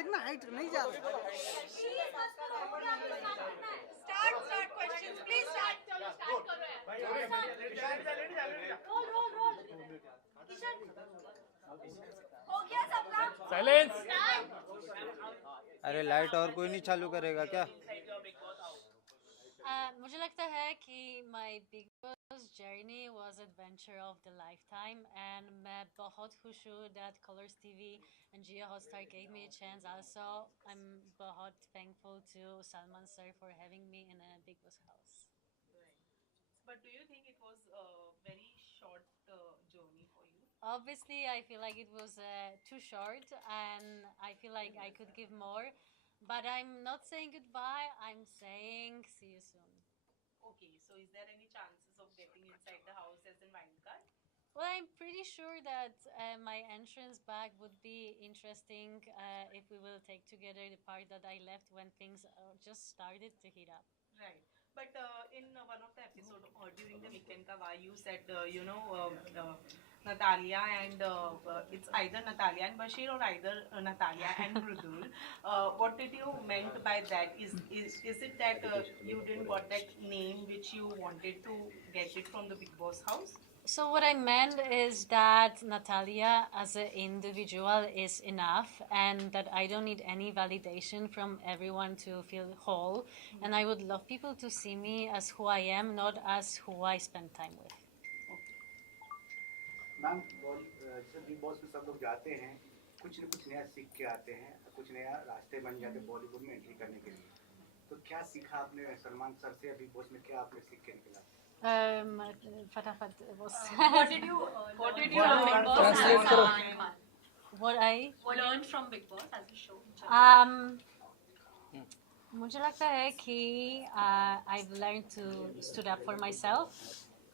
देखना हाइट नहीं जा रहा। Start questions. Please start. चलो start करो यार. Roll. किशन. हो गया सबका? Silence. अरे लाइट और कोई नहीं चालू करेगा क्या? मुझे लगता है कि my Bigg Boss journey was adventure of the lifetime and मैं बहुत खुश हूँ that Colors TV and Jio Hotstar gave me a chance. Also, I'm बहुत thankful to Salman sir for having me in a Bigg Boss house. But do you think it was a very short journey for you? Obviously, I feel like it was too short and I feel like I could give more. But I'm not saying goodbye, I'm saying see you soon. Okay, so is there any chances of getting inside the house as in wild card? Well, I'm pretty sure that my entrance back would be interesting if we will take together the part that I left when things just started to heat up. Right. But in one of the episodes during the weekend Kava, you said, Natalia and it's either Natalia and Bashir or either Natalia and Mridul. What did you meant by that? Is it that you didn't got that name which you wanted to get it from the Bigg Boss house? So what I meant is that Natalia as an individual is enough and that I don't need any validation from everyone to feel whole. And I would love people to see me as who I am, not as who I spend time with. Ma'am जैसे big boss में सब लोग जाते हैं, कुछ न कुछ नया सीख के आते हैं, कुछ नया रास्ते बन जाते हैं बॉलीवुड में एंट्री करने के लिए. तो क्या सीखा आपने सलमान सर से बिग बॉस में, क्या आपने सीख के निकला? Fatafat was What did you learn Bigg Boss? what I Learned from Bigg Boss as a show? मुझे लगता है कि I've learned to stood up for myself,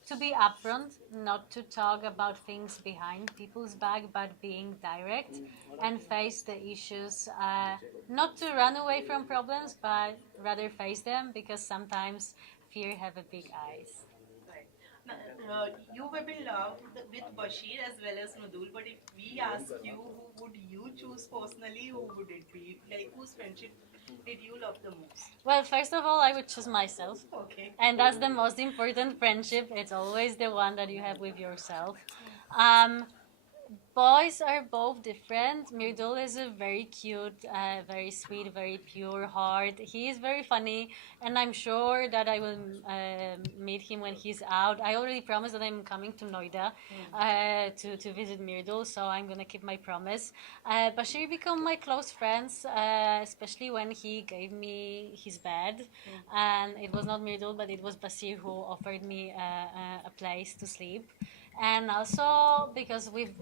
to be upfront, not to talk about things behind people's back, but being direct and face the issues. Not to run away from problems, but rather face them because sometimes fear have a big eyes. You have been loved with Bashir as well as Nadul, but if we ask you, who would you choose personally? Who would it be? Like, whose friendship did you love the most? Well, first of all, I would choose myself. Okay. And that's the most important friendship. It's always the one that you have with yourself. Boys are both different. Mirdul is a very cute, very sweet, very pure heart. He is very funny, and I'm sure that I will meet him when he's out. I already promised that I'm coming to Noida to visit Mirdul, so I'm gonna keep my promise. Bashir became my close friends, especially when he gave me his bed, and it was not Mirdul, but it was Bashir who offered me a place to sleep. And also because we've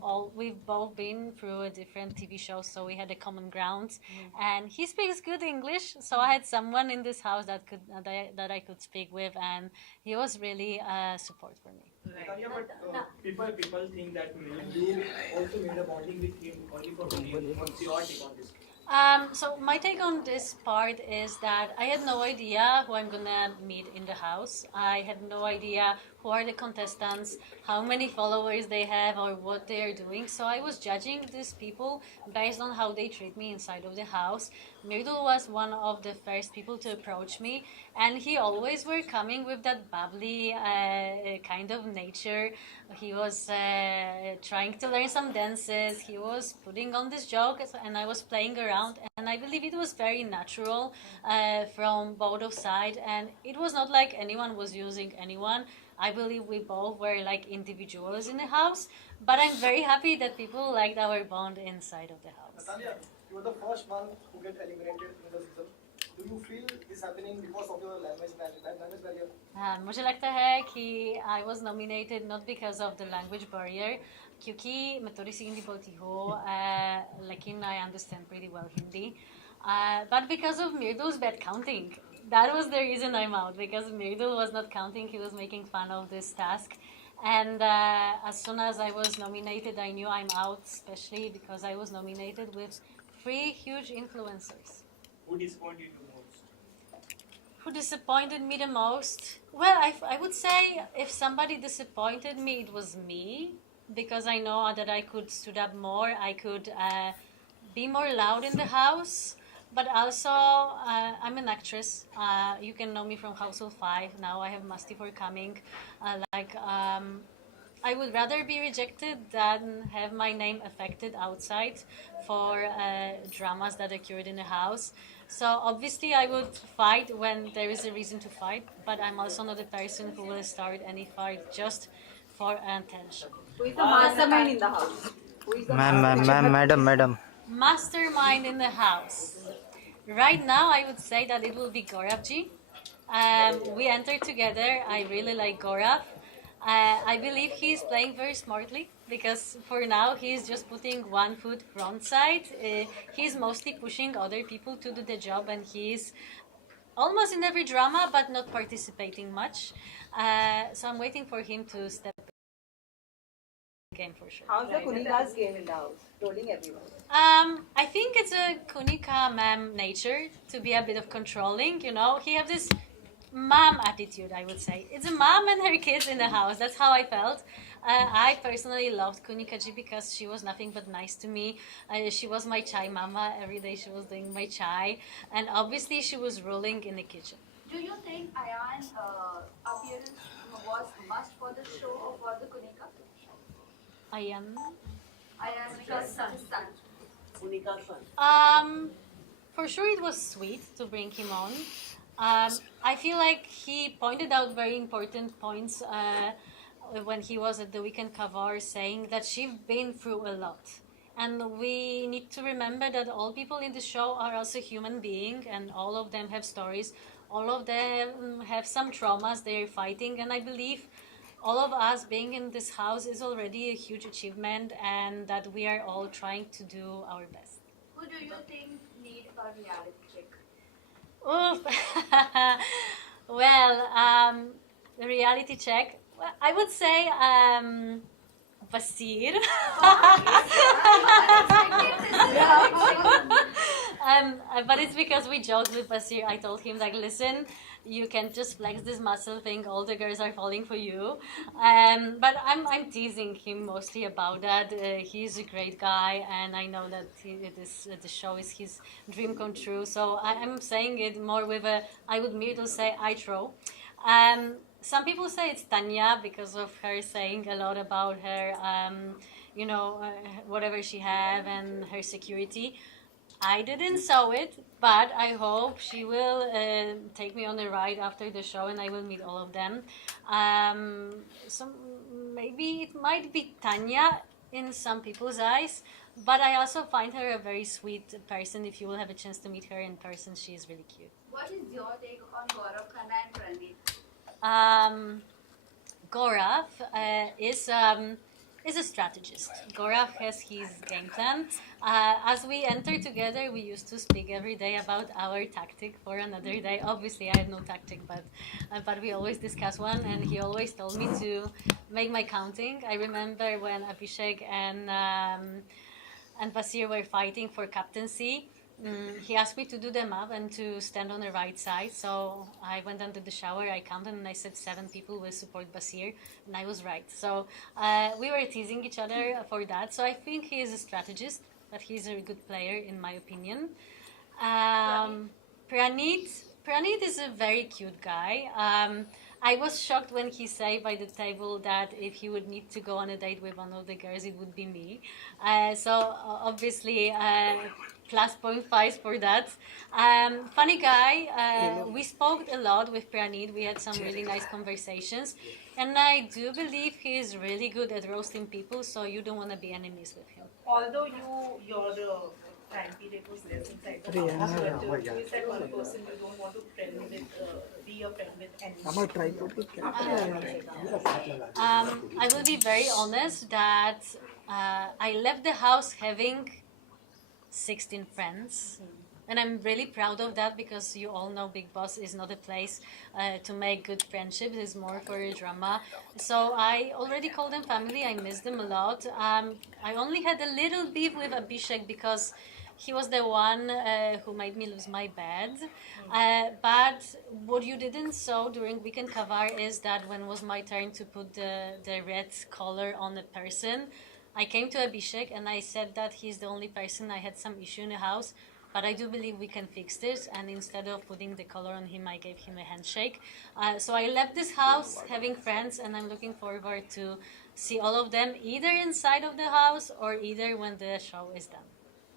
both been through a different TV shows, so we had a common ground. And he speaks good English, so I had someone in this house that I could speak with, and he was really support for me. Natalia, but people think that you also made a bonding with him only for him. What's your take on this? So my take on this part is that I had no idea who I'm gonna meet in the house. I had no idea who are the contestants, how many followers they have, or what they are doing. So I was judging these people based on how they treat me inside of the house. Mirdul was one of the first people to approach me, and he always were coming with that bubbly kind of nature. He was trying to learn some dances. He was putting on these jokes, and I was playing around. And I believe it was very natural from both of sides, and it was not like anyone was using anyone. I believe we both were like individuals in the house, but I'm very happy that people liked our bond inside of the house. Natalia, you were the first one who get eliminated in the season. Do you feel this happening because of your language barrier? मुझे लगता है कि I was nominated not because of the language barrier, क्योंकि मैं थोड़ी सी हिंदी बोलती हूँ, लेकिन I understand pretty well Hindi, but because of Mirdul's bad counting. That was the reason I'm out, because Mirdul was not counting. He was making fun of this task. And as soon as I was nominated, I knew I'm out, especially because I was nominated with 3 huge influencers. Who disappointed you most? Who disappointed me the most? Well, I would say if somebody disappointed me, it was me, because I know that I could stood up more. I could be more loud in the house, but also I'm an actress. You can know me from Household 5. Now I have Musty for coming. I would rather be rejected than have my name affected outside for dramas that occurred in the house. So obviously I would fight when there is a reason to fight, but I'm also not a person who will start any fight just for attention. Who is the mastermind in the house? Who is the madam Mastermind in the house. Right now, I would say that it will be Gauravji. We entered together. I really like Gaurav. I believe he's playing very smartly because for now he's just putting one foot front side. He's mostly pushing other people to do the job, and he's almost in every drama but not participating much. So I'm waiting for him to step in the game for sure. How's the Kunika's game in the house? Trolling everyone. I think it's a Kunika ma'am nature to be a bit of controlling. You know, he has this mom attitude, I would say. It's a mom and her kids in the house. That's how I felt. I personally loved Kunika ji because she was nothing but nice to me. She was my chai mama. Every day she was doing my chai. And obviously she was ruling in the kitchen. Do you think Ayan's appearance was must for the show or for the Kunika? Ayan? Ayan's son. For sure it was sweet to bring him on. I feel like he pointed out very important points when he was at the weekend cover, saying that she's been through a lot. And we need to remember that all people in the show are also human beings, and all of them have stories. All of them have some traumas they're fighting, and I believe all of us being in this house is already a huge achievement, and that we are all trying to do our best. Who do you think need a reality check? Oof. Well, the reality check. Well, I would say Basir. But it's because we joked with Basir. I told him, like, listen, you can just flex this muscle thing. All the girls are falling for you. But I'm teasing him mostly about that. He's a great guy, and I know that the show is his dream come true. So I'm saying it more with a, I would merely say I throw. Some people say it's Tanya because of her saying a lot about her, whatever she have and her security. I didn't saw it, but I hope she will take me on a ride after the show, and I will meet all of them. So maybe it might be Tanya in some people's eyes, but I also find her a very sweet person. If you will have a chance to meet her in person, she is really cute. What is your take on Gaurav Khanna and Pranit? Gaurav is a strategist. Gaurav has his game plan. As we enter together, we used to speak every day about our tactic for another day. Obviously, I have no tactic, but we always discuss one, and he always told me to make my counting. I remember when Abhishek and Basir were fighting for captaincy. He asked me to do them up and to stand on the right side. So I went under the shower, I counted, and I said 7 people will support Basir, and I was right. So we were teasing each other for that. So I think he is a strategist, but he's a good player in my opinion. Pranit is a very cute guy. I was shocked when he said by the table that if he would need to go on a date with one of the girls, it would be me. So obviously, +0.5 for that. Funny guy. We spoke a lot with Pranit. We had some really nice conversations. And I do believe he is really good at roasting people, so you don't want to be enemies with him. Although your time period was less inside the house, but you said one person you don't want to be a friend with I will be very honest that I left the house having 16 friends. And I'm really proud of that because you all know Bigg Boss is not a place to make good friendships. It's more for a drama. So I already call them family. I miss them a lot. I only had a little beef with Abhishek because he was the one who made me lose my bed. But what you didn't saw during weekend cover is that when it was my turn to put the red collar on a person, I came to Abhishek and I said that he's the only person I had some issue in the house, but I do believe we can fix this. And instead of putting the collar on him, I gave him a handshake. So I left this house having friends, and I'm looking forward to see all of them either inside of the house or either when the show is done.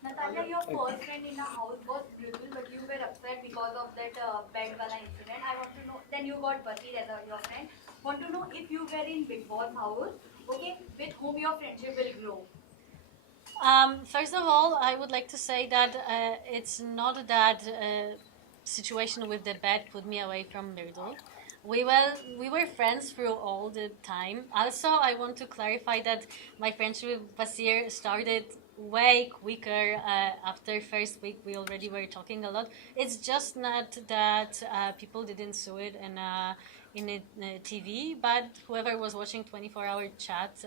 Natalia, your first friend in the house was brutal, but you were upset because of that bed wala incident. I want to know, then you got Basir as your friend. Want to know if you were in Bigg Boss house, okay, with whom your friendship will grow. First of all, I would like to say that it's not that situation with the bed put me away from Mirdul. We were friends through all the time. Also, I want to clarify that my friendship with Basir started way quicker. After first week, we already were talking a lot. It's just not that people didn't see it in a TV, but whoever was watching 24-hour chat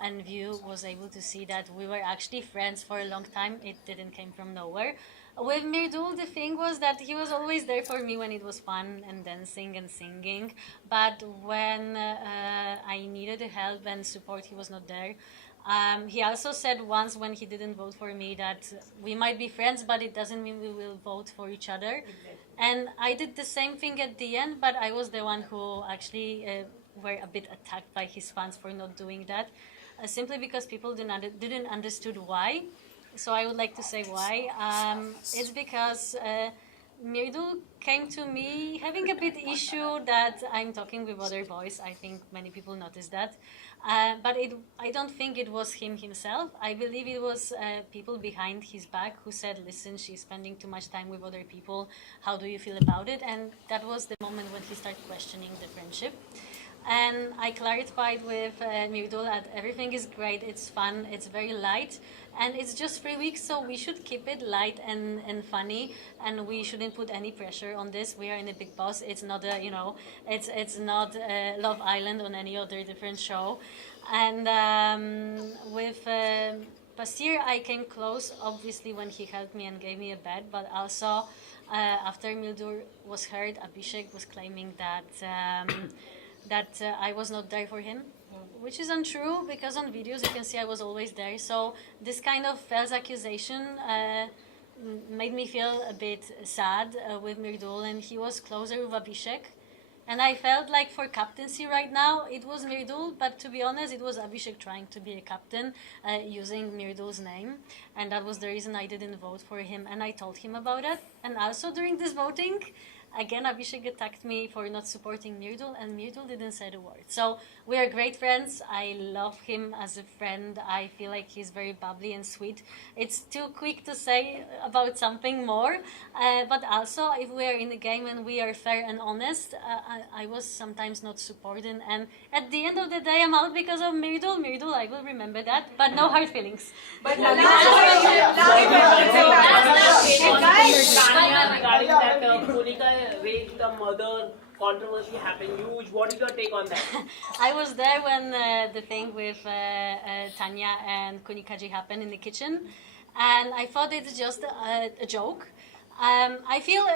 and view was able to see that we were actually friends for a long time. It didn't come from nowhere. With Mirdul, the thing was that he was always there for me when it was fun and dancing and singing, but when I needed help and support, he was not there. He also said once when he didn't vote for me that we might be friends, but it doesn't mean we will vote for each other. And I did the same thing at the end, but I was the one who actually were a bit attacked by his fans for not doing that, simply because people didn't understood why. So I would like to say why. It's because Mirdul came to me having a bit issue that I'm talking with other boys. I think many people noticed that. But I don't think it was him himself. I believe it was people behind his back who said, listen, she's spending too much time with other people. How do you feel about it? And that was the moment when he started questioning the friendship. And I clarified with Mirdul that everything is great, it's fun, it's very light, and it's just 3 weeks, so we should keep it light and funny, and we shouldn't put any pressure on this. We are in a Bigg Boss. It's not a, it's not Love Island on any other different show. And with Basir, I came close, obviously, when he helped me and gave me a bed, but also after Mirdul was heard, Abhishek was claiming that I was not there for him, which is untrue because on videos you can see I was always there. So this kind of false accusation made me feel a bit sad with Mirdul, and he was closer with Abhishek. And I felt like for captaincy right now, it was Mirdul, but to be honest, it was Abhishek trying to be a captain using Mirdul's name. And that was the reason I didn't vote for him, and I told him about it. And also during this voting, again, Abhishek attacked me for not supporting Mirdul, and Mirdul didn't say a word. So we are great friends. I love him as a friend. I feel like he's very bubbly and sweet. It's too quick to say about something more. But also, if we are in the game and we are fair and honest, I was sometimes not supporting. And at the end of the day, I'm out because of Mirdul. Mirdul, I will remember that. But no hard feelings. But way the mother controversy happened huge. What is your take on that? I was there when the thing with Tanya and Kunikaji happened in the kitchen, and I thought it's just a joke. I feel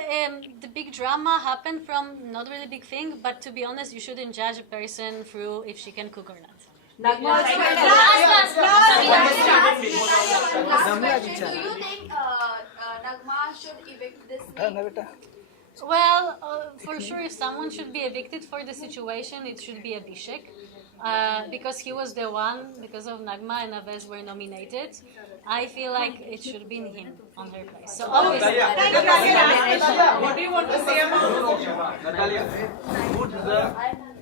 the big drama happened from not really big thing, but to be honest, you shouldn't judge a person through if she can cook or not. Last question. Do you think Nagma should evict this week? Well, for sure, if someone should be evicted for the situation, it should be Abhishek. Because he was the one, because of Nagma and Aves were nominated, I feel like it should be him on her place. So obviously, What do you want to say about Natalia,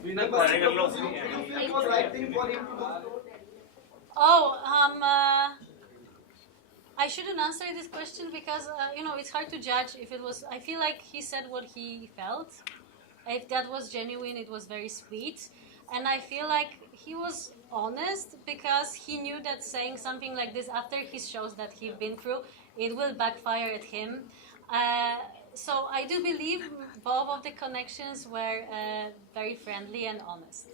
It was the right thing for him to do. I shouldn't answer this question because it's hard to judge if it was. I feel like he said what he felt. If that was genuine, it was very sweet, and I feel like he was honest because he knew that saying something like this after his shows that he's been through, it will backfire at him. So I do believe both of the connections were very friendly and honest.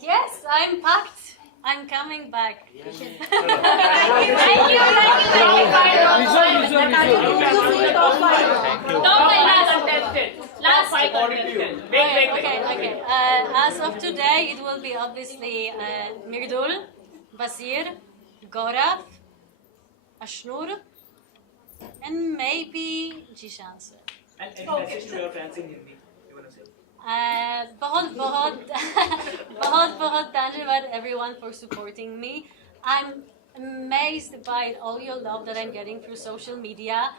Yes, I'm packed. I'm coming back. Thank you. 5 contestants. Wait. Okay. As of today, it will be obviously Mirdul, Basir, Gaurav, Ashnur, and maybe Jishan sir. And any message to your fans in Hindi? You wanna say? बहुत धन्यवाद everyone for supporting me. I'm amazed by all your love that I'm getting through social media.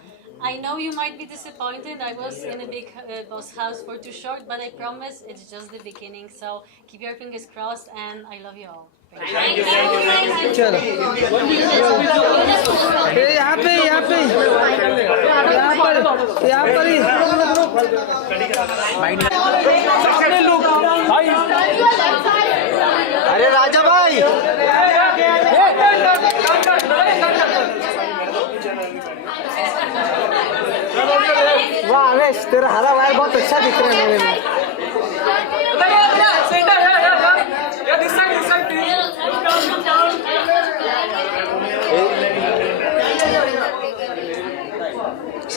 I know you might be disappointed. I was in a Bigg Boss house for too short, but I promise it's just the beginning. So keep your fingers crossed, and I love you all. Thank you. चलो यहाँ पे ही अरे राजा भाई वाह अलेश तेरा हरा wire बहुत अच्छा दिख रहा है मेरे में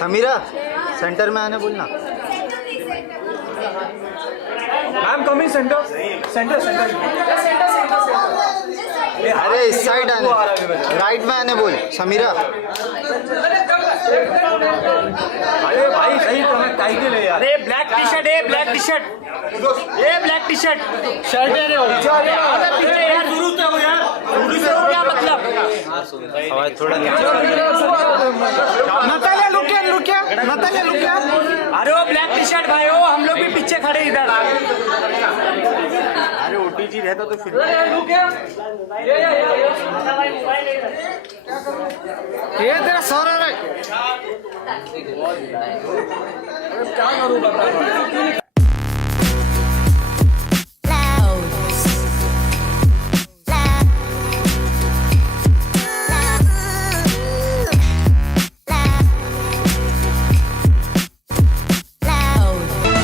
समीरा सेंटर में आने बोलना मैम कमिंग सेंटर अरे इस साइड आने राइट में आने बोल समीरा अरे भाई सही तो मैं टाई के ले यार अरे ब्लैक टी शर्ट शर्ट है रे यार शुरू से हो क्या मतलब आवाज थोड़ा नतालिया लुक क्या अरे वो ब्लैक टी शर्ट भाई हो हम लोग भी पीछे खड़े इधर अरे ओटीजी रहता तो फिर ये तेरा सर है क्या करूँ